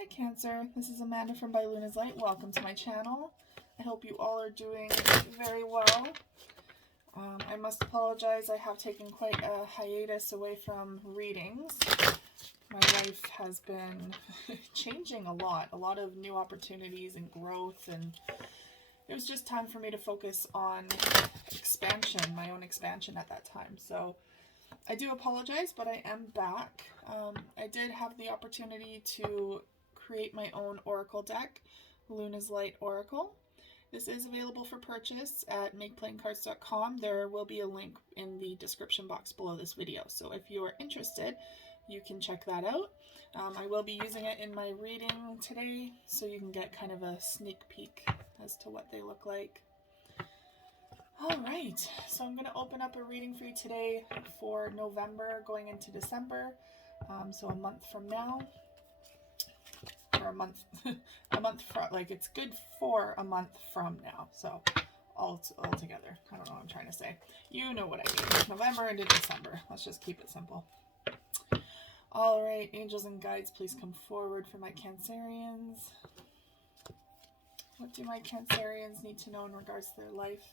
Hi Cancer, this is Amanda from By Luna's Light. Welcome to my channel. I hope you all are doing very well. I must apologize, I have taken quite a hiatus away from readings. My life has been changing a lot of new opportunities and growth, and it was just time for me to focus on expansion, my own expansion at that time. So I do apologize, but I am back. I did have the opportunity to create my own oracle deck, Luna's Light Oracle. This is available for purchase at makeplayingcards.com. There will be a link in the description box below this video. So if you are interested, you can check that out. I will be using it in my reading today, so you can get kind of a sneak peek as to what they look like. Alright, so I'm going to open up a reading for you today for November going into December. So a month from now. Or a month from, like, it's good for a month from now. So all together. I don't know what I'm trying to say. You know what I mean. November into December. Let's just keep it simple. Alright, angels and guides, please come forward for my Cancerians. What do my Cancerians need to know in regards to their life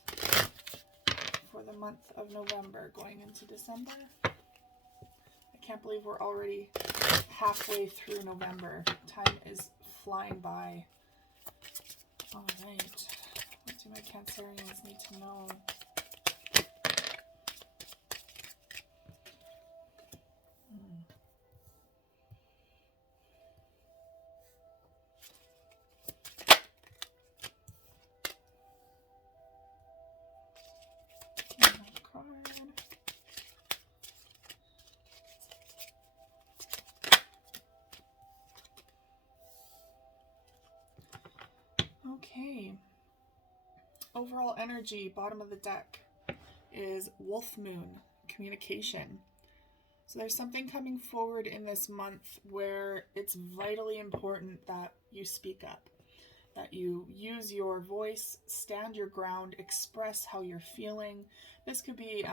for the month of November going into December? I can't believe we're already halfway through November. Time is flying by. Alright, what do my Cancerians need to know? Okay. Overall energy, bottom of the deck, is Wolf Moon, communication. So there's something coming forward in this month where it's vitally important that you speak up, that you use your voice, stand your ground, express how you're feeling. This could be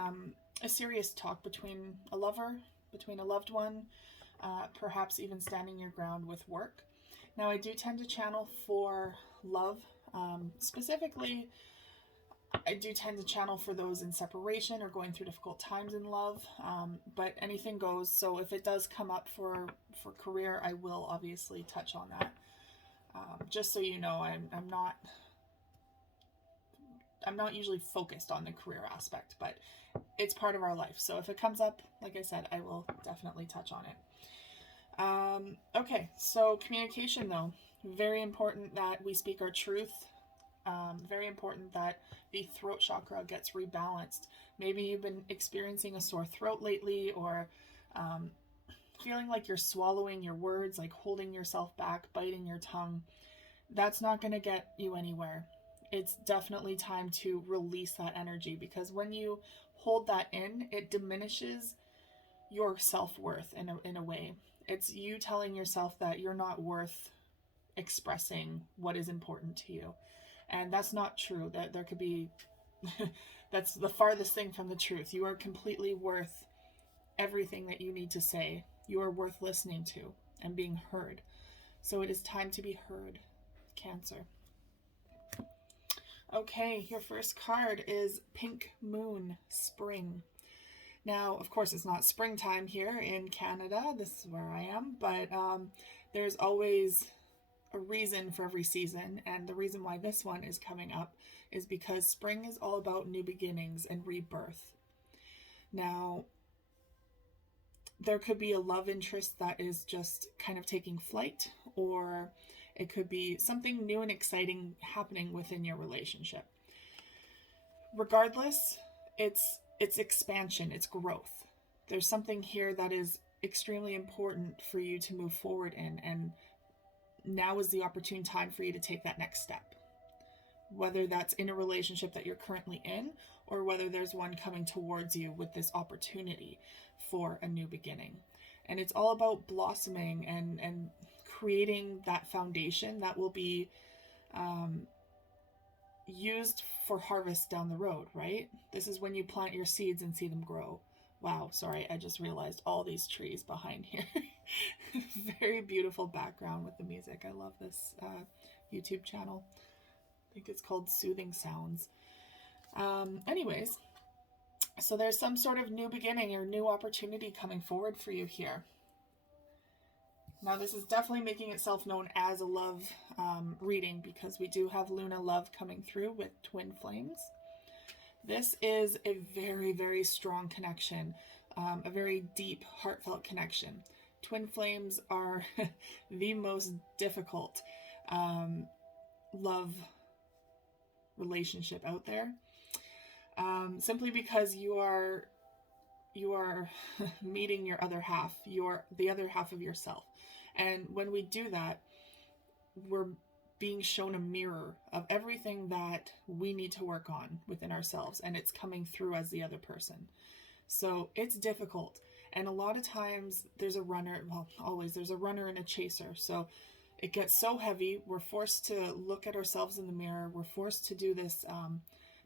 a serious talk between a lover, between a loved one, perhaps even standing your ground with work. Now, I do tend to channel for love. Specifically, I do tend to channel for those in separation or going through difficult times in love, but anything goes. So if it does come up for career, I will obviously touch on that. Just so you know, I'm not usually focused on the career aspect, but it's part of our life. So if it comes up, like I said, I will definitely touch on it. Okay, so communication though, very important that we speak our truth. Very important that the throat chakra gets rebalanced. Maybe you've been experiencing a sore throat lately, or feeling like you're swallowing your words, like holding yourself back, biting your tongue. That's not going to get you anywhere. It's definitely time to release that energy, because when you hold that in, it diminishes your self-worth in a way. It's you telling yourself that you're not worth expressing what is important to you. And that's not true. That there could be that's the farthest thing from the truth. You are completely worth everything that you need to say. You are worth listening to and being heard. So it is time to be heard, Cancer. Okay, your first card is Pink Moon, Spring. Now, of course, it's not springtime here in Canada. This is where I am, but there's always a reason for every season, and the reason why this one is coming up is because spring is all about new beginnings and rebirth. Now, there could be a love interest that is just kind of taking flight, or it could be something new and exciting happening within your relationship. Regardless, it's expansion, it's growth. There's something here that is extremely important for you to move forward in, and now is the opportune time for you to take that next step. Whether that's in a relationship that you're currently in, or whether there's one coming towards you with this opportunity for a new beginning. And it's all about blossoming and creating that foundation that will be used for harvest down the road, right? This is when you plant your seeds and see them grow. Wow, sorry, I just realized all these trees behind here. Very beautiful background with the music. I love this YouTube channel. I think it's called Soothing Sounds. Anyways, so there's some sort of new beginning or new opportunity coming forward for you here. Now, this is definitely making itself known as a love reading, because we do have Luna love coming through with twin flames. This is a very, very strong connection, a very deep, heartfelt connection. Twin flames are the most difficult love relationship out there, simply because you are meeting your other half, the other half of yourself. And when we do that, we're being shown a mirror of everything that we need to work on within ourselves, and it's coming through as the other person. So it's difficult. And a lot of times there's a runner, well, always there's a runner and a chaser. So it gets so heavy, we're forced to look at ourselves in the mirror. We're forced to do this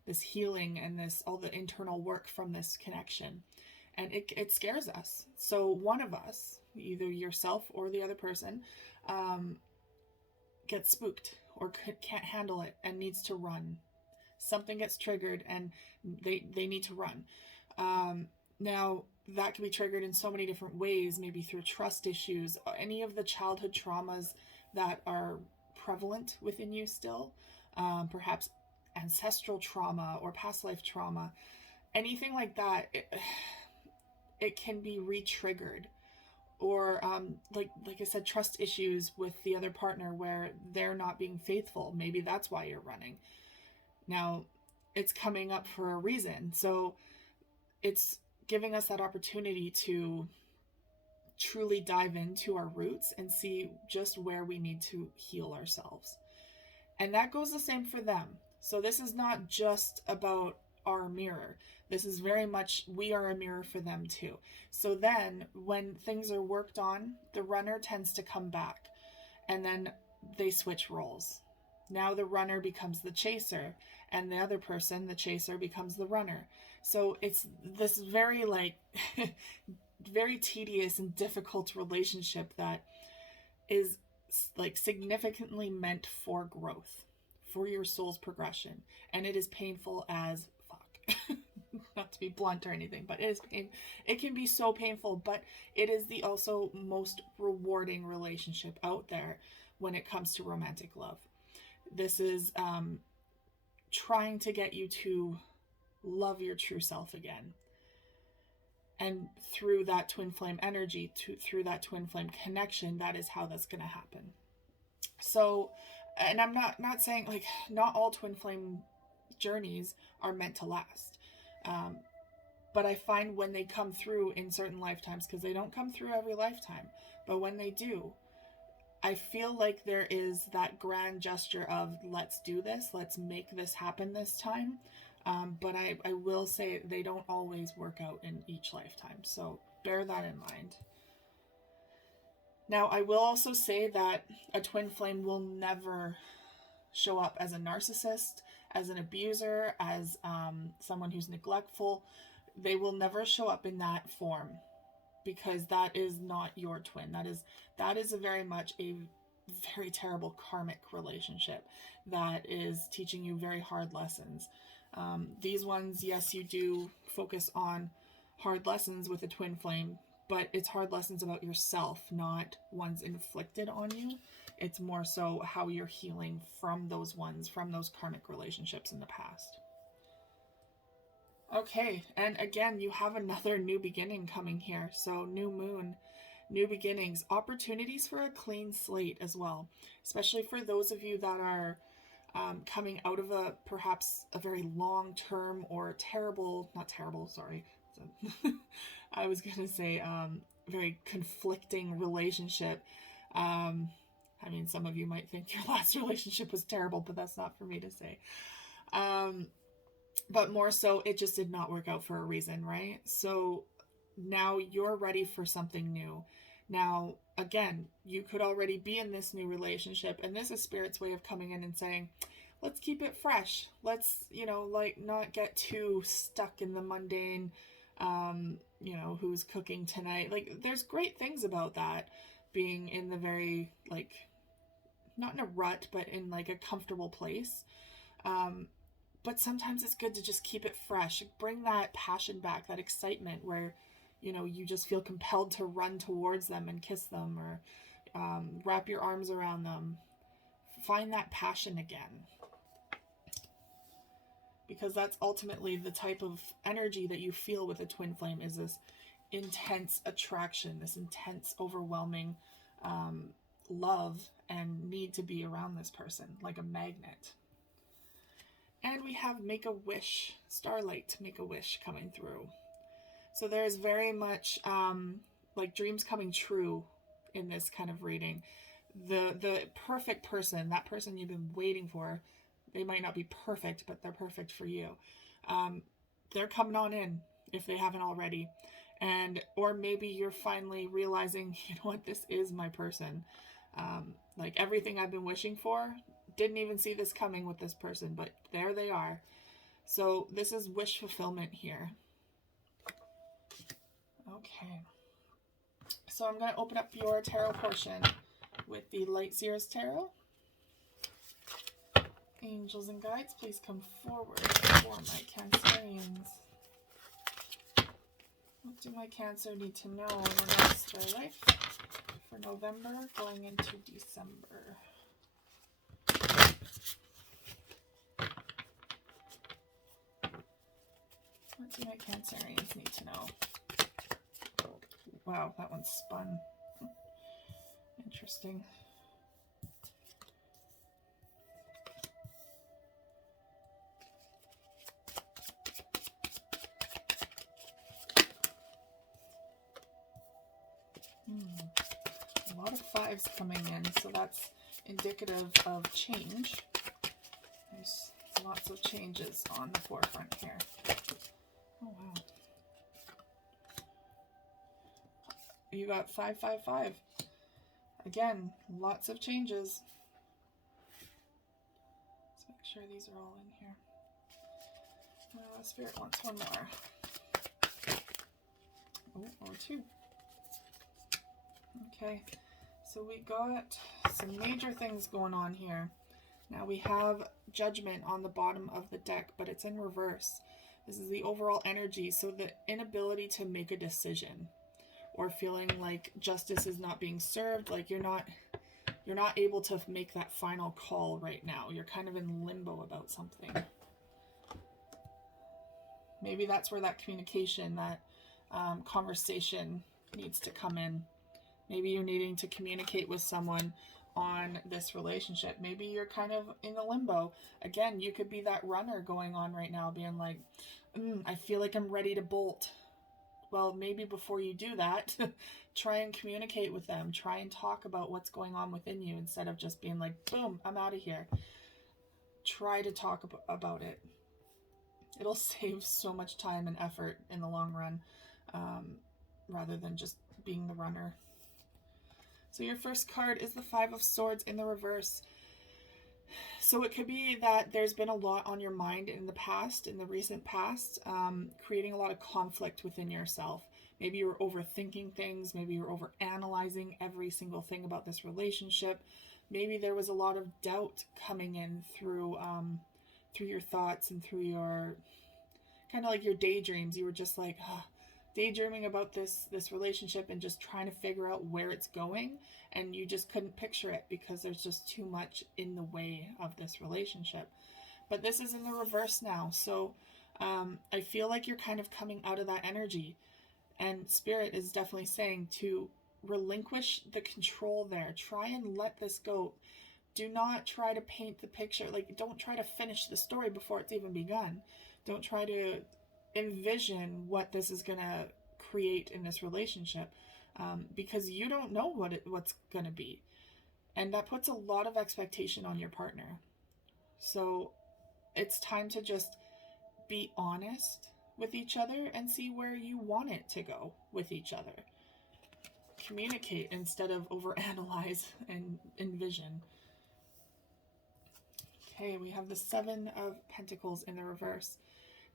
this healing and all the internal work from this connection. And it scares us. So one of us, either yourself or the other person, gets spooked or can't handle it and needs to run. Something gets triggered and they need to run. Now, that can be triggered in so many different ways, maybe through trust issues, any of the childhood traumas that are prevalent within you still, perhaps ancestral trauma or past life trauma, anything like that. It can be re-triggered, or like I said, trust issues with the other partner where they're not being faithful. Maybe that's why you're running. Now, it's coming up for a reason. So it's giving us that opportunity to truly dive into our roots and see just where we need to heal ourselves. And that goes the same for them. So this is not just about our mirror. This is very much, we are a mirror for them too. So then when things are worked on, the runner tends to come back, and then they switch roles. Now the runner becomes the chaser, and the other person, the chaser, becomes the runner. So it's this very very tedious and difficult relationship that is significantly meant for growth, for your soul's progression. And it is painful as fuck. Not to be blunt or anything, but it can be so painful, but it is the also most rewarding relationship out there when it comes to romantic love. This is trying to get you to love your true self again. And through that twin flame energy, through that twin flame connection, that is how that's going to happen. So, and I'm not saying not all twin flame journeys are meant to last. But I find when they come through in certain lifetimes, because they don't come through every lifetime, but when they do, I feel like there is that grand gesture of, let's do this, let's make this happen this time. But I will say they don't always work out in each lifetime. So bear that in mind. Now, I will also say that a twin flame will never show up as a narcissist, as an abuser, as someone who's neglectful. They will never show up in that form, because that is not your twin. That is very much a very terrible karmic relationship that is teaching you very hard lessons. These ones, yes, you do focus on hard lessons with a twin flame, but it's hard lessons about yourself, not ones inflicted on you. It's more so how you're healing from those karmic relationships in the past. Okay, and again, you have another new beginning coming here. So new moon, new beginnings, opportunities for a clean slate as well, especially for those of you that are coming out of perhaps a very long-term or I was going to say very conflicting relationship. I mean, some of you might think your last relationship was terrible, but that's not for me to say. But more so, it just did not work out for a reason, right? So now you're ready for something new. Now, again, you could already be in this new relationship, and this is Spirit's way of coming in and saying, let's keep it fresh. Let's, not get too stuck in the mundane, who's cooking tonight. There's great things about that, being in the very, like, not in a rut, but in like a comfortable place. But sometimes it's good to just keep it fresh. Bring that passion back, that excitement where, you know, you just feel compelled to run towards them and kiss them, or wrap your arms around them. Find that passion again. Because that's ultimately the type of energy that you feel with a twin flame, is this intense attraction, this intense, overwhelming love and need to be around this person, like a magnet. And we have Make a Wish, Starlight, Make a Wish coming through. So there's very much like dreams coming true in this kind of reading. The perfect person, that person you've been waiting for, they might not be perfect, but they're perfect for you. They're coming on in if they haven't already. And, or maybe you're finally realizing, you know what, this is my person. Like everything I've been wishing for, didn't even see this coming with this person, but there they are. So this is wish fulfillment here. Okay. So I'm going to open up your tarot portion with the Light Seers Tarot. Angels and guides, please come forward for my Cancerians. What do my Cancer need to know in regards to their life for November going into December? What do my Cancerians need to know? Wow, that one spun. Interesting. A lot of fives coming in, so that's indicative of change. There's lots of changes on the forefront here. Oh, wow. You got 555. Again, lots of changes. Let's make sure these are all in here. Spirit wants one more. Oh, or two. Okay, so we got some major things going on here. Now we have Judgment on the bottom of the deck, but it's in reverse. This is the overall energy, so the inability to make a decision, or feeling like justice is not being served, like you're not able to make that final call right now. You're kind of in limbo about something. Maybe that's where that communication, that conversation needs to come in. Maybe you're needing to communicate with someone on this relationship. Maybe you're kind of in a limbo. Again, you could be that runner going on right now, being like, I feel like I'm ready to bolt. Well, maybe before you do that, try and communicate with them. Try and talk about what's going on within you instead of just being like, boom, I'm out of here. Try to talk about it. It'll save so much time and effort in the long run, rather than just being the runner. So your first card is the Five of Swords in the reverse. So it could be that there's been a lot on your mind in the past, in the recent past, creating a lot of conflict within yourself. Maybe you were overthinking things. Maybe you were overanalyzing every single thing about this relationship. Maybe there was a lot of doubt coming in through your thoughts and through your kind of like your daydreams. You were just like daydreaming about this relationship and just trying to figure out where it's going, and you just couldn't picture it because there's just too much in the way of this relationship. But this is in the reverse now, so I feel like you're kind of coming out of that energy, and Spirit is definitely saying to relinquish the control there. Try and let this go. Do not try to paint the picture. Like, don't try to finish the story before it's even begun. Don't try to envision what this is going to create in this relationship, because you don't know what's going to be. And that puts a lot of expectation on your partner. So it's time to just be honest with each other and see where you want it to go with each other. Communicate instead of overanalyze and envision. Okay, we have the Seven of Pentacles in the reverse.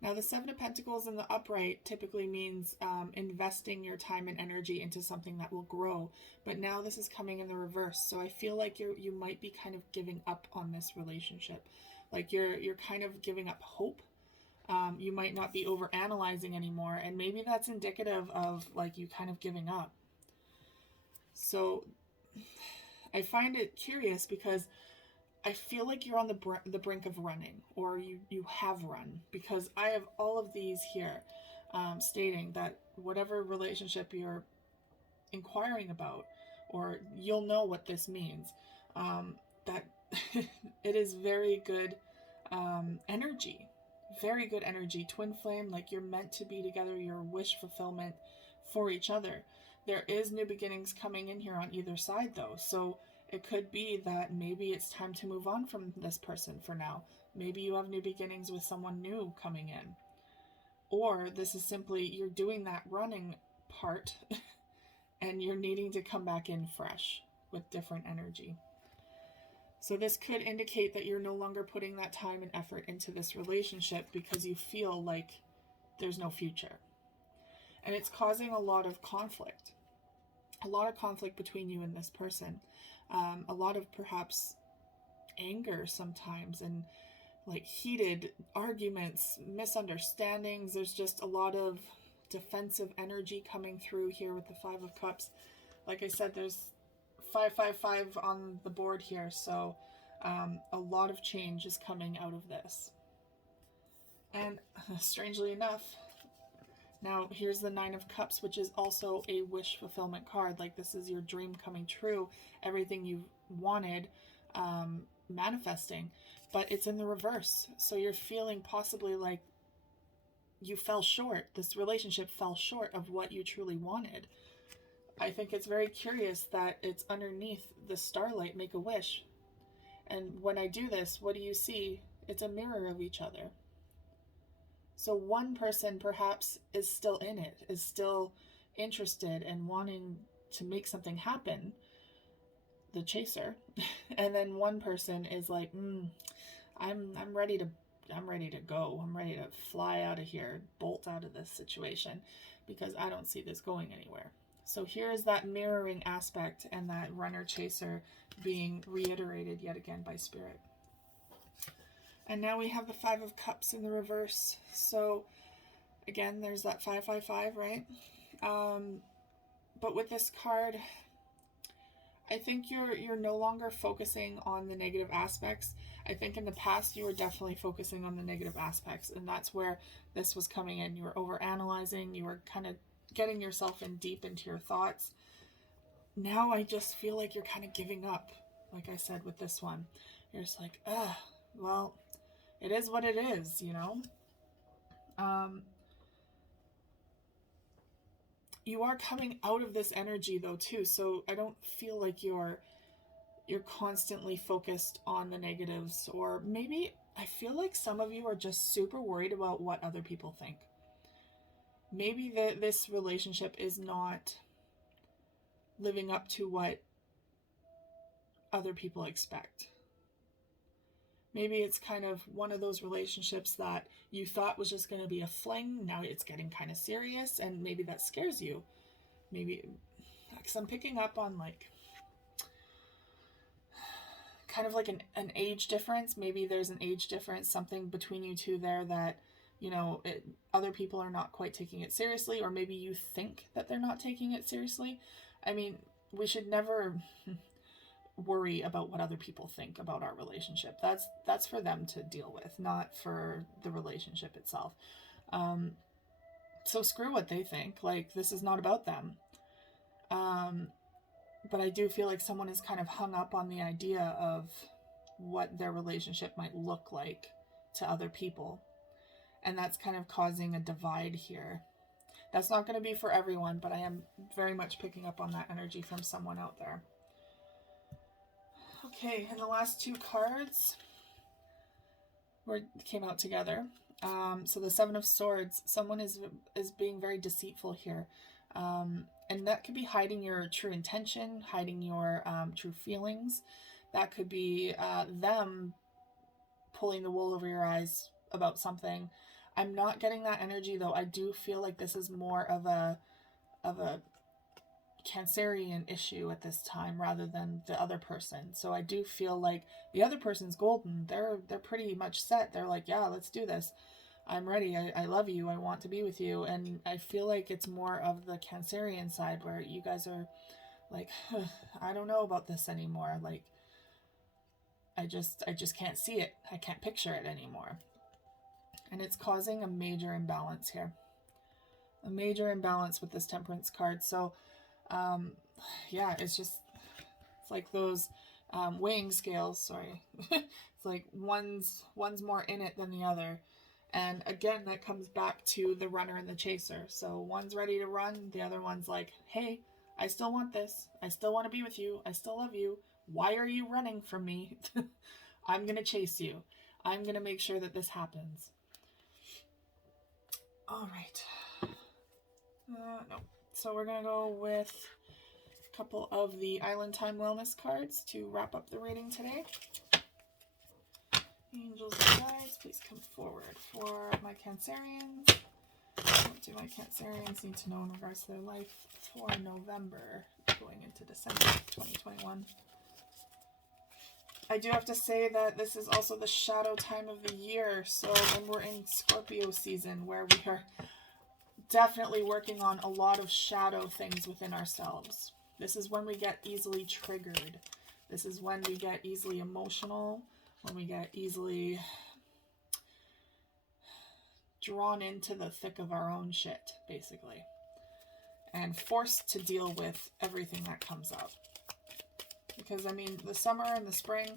Now, the Seven of Pentacles in the upright typically means investing your time and energy into something that will grow. But now this is coming in the reverse. So I feel like you might be kind of giving up on this relationship. Like you're kind of giving up hope. You might not be overanalyzing anymore. And maybe that's indicative of like you kind of giving up. So I find it curious because I feel like you're on the brink of running, or you have run, because I have all of these here stating that whatever relationship you're inquiring about, or you'll know what this means, that it is very good energy, very good energy, twin flame, like you're meant to be together, your wish fulfillment for each other. There is new beginnings coming in here on either side though, so it could be that maybe it's time to move on from this person for now. Maybe you have new beginnings with someone new coming in. Or this is simply you're doing that running part and you're needing to come back in fresh with different energy. So this could indicate that you're no longer putting that time and effort into this relationship because you feel like there's no future. And it's causing a lot of conflict. A lot of conflict between you and this person. A lot of perhaps anger sometimes, and like heated arguments, misunderstandings. There's just a lot of defensive energy coming through here with the Five of Cups. Like I said, there's 555 on the board here, so a lot of change is coming out of this. And strangely enough, now here's the Nine of Cups, which is also a wish fulfillment card. Like this is your dream coming true, everything you've wanted manifesting, but it's in the reverse. So you're feeling possibly like you fell short. This relationship fell short of what you truly wanted. I think it's very curious that it's underneath the starlight, make a wish. And when I do this, what do you see? It's a mirror of each other. So one person perhaps is still in it, is still interested and wanting to make something happen, the chaser. And then one person is like, I'm ready to go. I'm ready to fly out of here, bolt out of this situation because I don't see this going anywhere. So here is that mirroring aspect and that runner chaser being reiterated yet again by Spirit. And now we have the Five of Cups in the reverse. So again, there's that 555, right? But with this card, I think you're no longer focusing on the negative aspects. I think in the past you were definitely focusing on the negative aspects, and that's where this was coming in. You were overanalyzing, you were kind of getting yourself in deep into your thoughts. Now I just feel like you're kind of giving up, like I said with this one. You're just like, well, it is what it is, you know? You are coming out of this energy though too, so I don't feel like you're constantly focused on the negatives, or maybe I feel like some of you are just super worried about what other people think. Maybe this relationship is not living up to what other people expect. Maybe it's kind of one of those relationships that you thought was just going to be a fling. Now it's getting kind of serious, and maybe that scares you. Maybe, because I'm picking up on like, kind of like an age difference. Maybe there's an age difference, something between you two there that, you know, other people are not quite taking it seriously, or maybe you think that they're not taking it seriously. I mean, we should never worry about what other people think about our relationship. That's for them to deal with, not for the relationship itself. So screw what they think. Like, this is not about them. But I do feel like someone is kind of hung up on the idea of what their relationship might look like to other people. And that's kind of causing a divide here. That's not going to be for everyone, but I am very much picking up on that energy from someone out there. Okay, and the last two cards came out together. So the Seven of Swords, someone is being very deceitful here. And that could be hiding your true intention, hiding your true feelings. That could be them pulling the wool over your eyes about something. I'm not getting that energy though. I do feel like this is more of a Cancerian issue at this time rather than the other person. So I do feel like the other person's golden. They're pretty much set. They're like, yeah, let's do this. I'm ready. I love you. I want to be with you. And I feel like it's more of the Cancerian side where you guys are like, I don't know about this anymore. Like, I just can't see it. I can't picture it anymore. And it's causing a major imbalance here. A major imbalance with this Temperance card. So yeah, it's like those weighing scales, sorry. It's like one's more in it than the other. And again, that comes back to the runner and the chaser. So one's ready to run, the other one's like, hey, I still want this. I still want to be with you. I still love you. Why are you running from me? I'm going to chase you. I'm going to make sure that this happens. All right. No. So we're going to go with a couple of the Island Time Wellness cards to wrap up the reading today. Angels and guides, please come forward for my Cancerians. What do my Cancerians need to know in regards to their life for November going into December 2021? I do have to say that this is also the shadow time of the year. So when we're in Scorpio season where we are definitely working on a lot of shadow things within ourselves. This is when we get easily triggered. This is when we get easily emotional, when we get easily drawn into the thick of our own shit, basically. And forced to deal with everything that comes up. Because, I mean, the summer and the spring,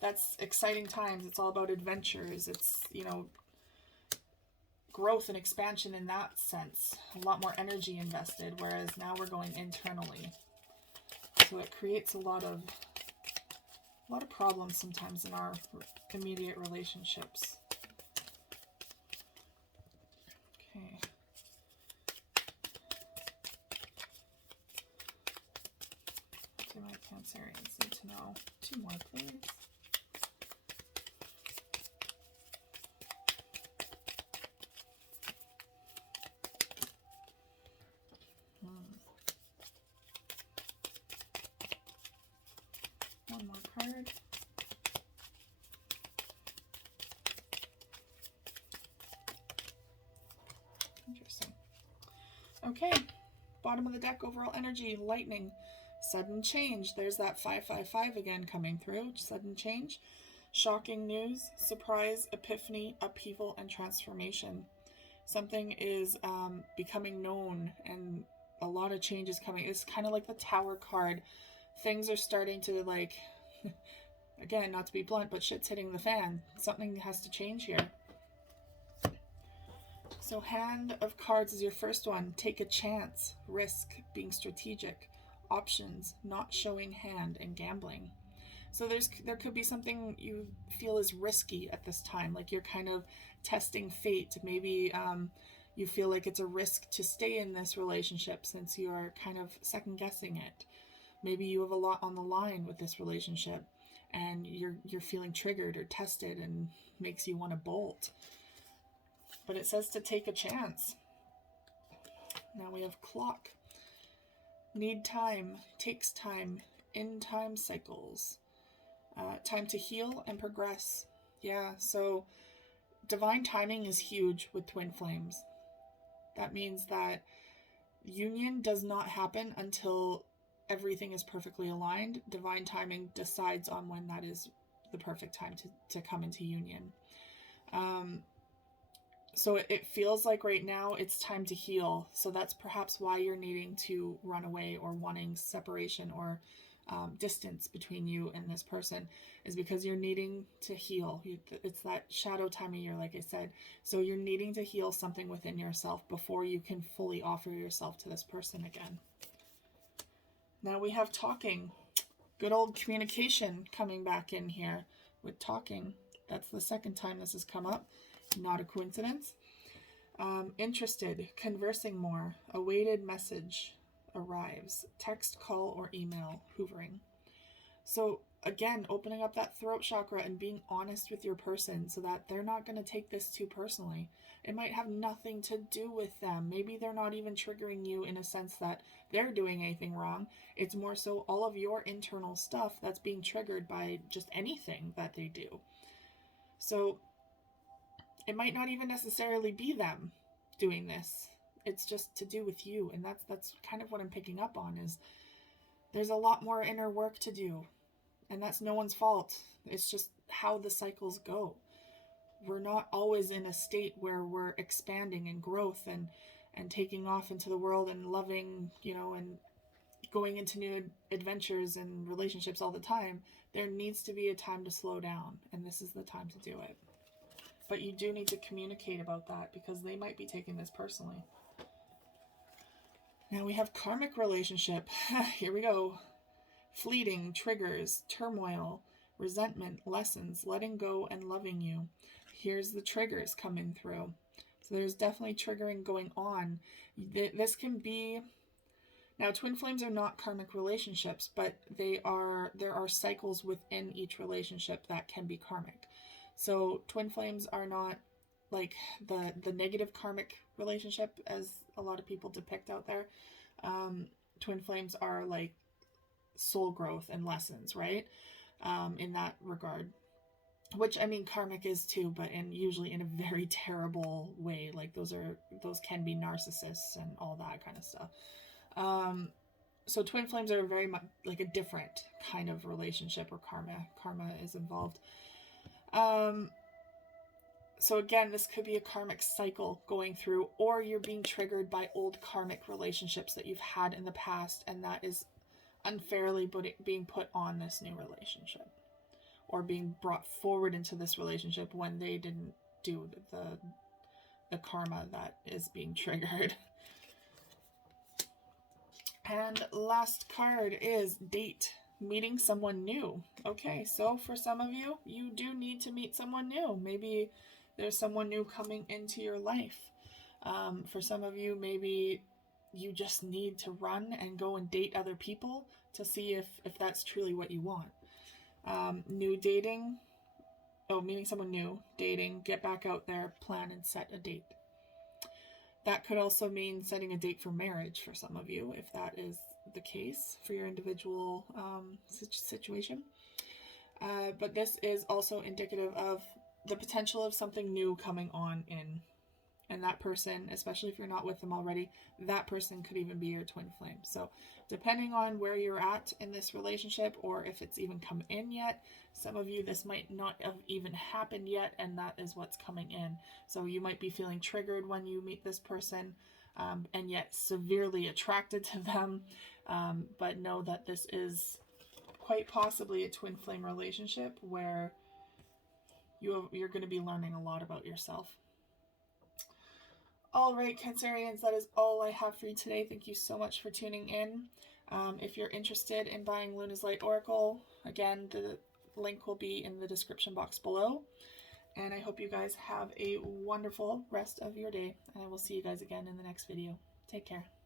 that's exciting times. It's all about adventures. It's, you know, growth and expansion in that sense. A lot more energy invested, whereas now we're going internally. So it creates a lot of problems sometimes in our immediate relationships. Okay. What do my Cancerians need to know? 2 more, please. One more card. Interesting. Okay, bottom of the deck, overall energy, lightning, sudden change. There's that 555 again coming through. Sudden change, shocking news, surprise, epiphany, upheaval, and transformation. Something is becoming known, and a lot of change is coming. It's kind of like the Tower card. Things are starting to, like, again, not to be blunt, but shit's hitting the fan. Something has to change here. So Hand of Cards is your first one. Take a chance, risk, being strategic, options, not showing hand, and gambling. So there could be something you feel is risky at this time, like you're kind of testing fate. Maybe you feel like it's a risk to stay in this relationship since you are kind of second guessing it. Maybe you have a lot on the line with this relationship and you're feeling triggered or tested and makes you want to bolt. But it says to take a chance. Now we have Clock. Need time, takes time, in time cycles. Time to heal and progress. Yeah, so divine timing is huge with twin flames. That means that union does not happen until everything is perfectly aligned. Divine timing decides on when that is the perfect time to come into union. So it feels like right now it's time to heal. So that's perhaps why you're needing to run away or wanting separation or distance between you and this person, is because you're needing to heal. It's that shadow time of year, like I said. So you're needing to heal something within yourself before you can fully offer yourself to this person again. Now we have talking. Good old communication coming back in here with talking. That's the second time this has come up. Not a coincidence. Interested, conversing more. Awaited message arrives. Text, call, or email. Hoovering. So again, opening up that throat chakra and being honest with your person so that they're not going to take this too personally. It might have nothing to do with them. Maybe they're not even triggering you in a sense that they're doing anything wrong. It's more so all of your internal stuff that's being triggered by just anything that they do. So it might not even necessarily be them doing this. It's just to do with you. And that's kind of what I'm picking up on, is there's a lot more inner work to do. And that's no one's fault. It's just how the cycles go. We're not always in a state where we're expanding and growth and taking off into the world and loving, and going into new adventures and relationships all the time. There needs to be a time to slow down, and this is the time to do it. But you do need to communicate about that, because they might be taking this personally. Now we have karmic relationship. Here we go. Fleeting, triggers, turmoil, resentment, lessons, letting go, and loving you. Here's the triggers coming through. So there's definitely triggering going on. This can be... Now, twin flames are not karmic relationships, but there are cycles within each relationship that can be karmic. So twin flames are not like the negative karmic relationship as a lot of people depict out there. Twin flames are like soul growth and lessons, right? In that regard, which I mean karmic is too, but usually in a very terrible way. Like those can be narcissists and all that kind of stuff. So twin flames are very much like a different kind of relationship where karma is involved. So again, this could be a karmic cycle going through, or you're being triggered by old karmic relationships that you've had in the past, and that is unfairly being put on this new relationship, or being brought forward into this relationship when they didn't do the karma that is being triggered. And last card is date, meeting someone new. Okay, so for some of you, you do need to meet someone new. Maybe there's someone new coming into your life. For some of you, maybe you just need to run and go and date other people to see if that's truly what you want. New dating. Oh, meeting someone new, dating, get back out there, plan and set a date. That could also mean setting a date for marriage for some of you, if that is the case for your individual situation. But this is also indicative of the potential of something new coming on in. And that person, especially if you're not with them already, that person could even be your twin flame. So depending on where you're at in this relationship, or if it's even come in yet, some of you, this might not have even happened yet, and that is what's coming in. So you might be feeling triggered when you meet this person, and yet severely attracted to them. But know that this is quite possibly a twin flame relationship where you're going to be learning a lot about yourself. All right, Cancerians, that is all I have for you today. Thank you so much for tuning in. If you're interested in buying Luna's Light Oracle, again, the link will be in the description box below. And I hope you guys have a wonderful rest of your day. And I will see you guys again in the next video. Take care.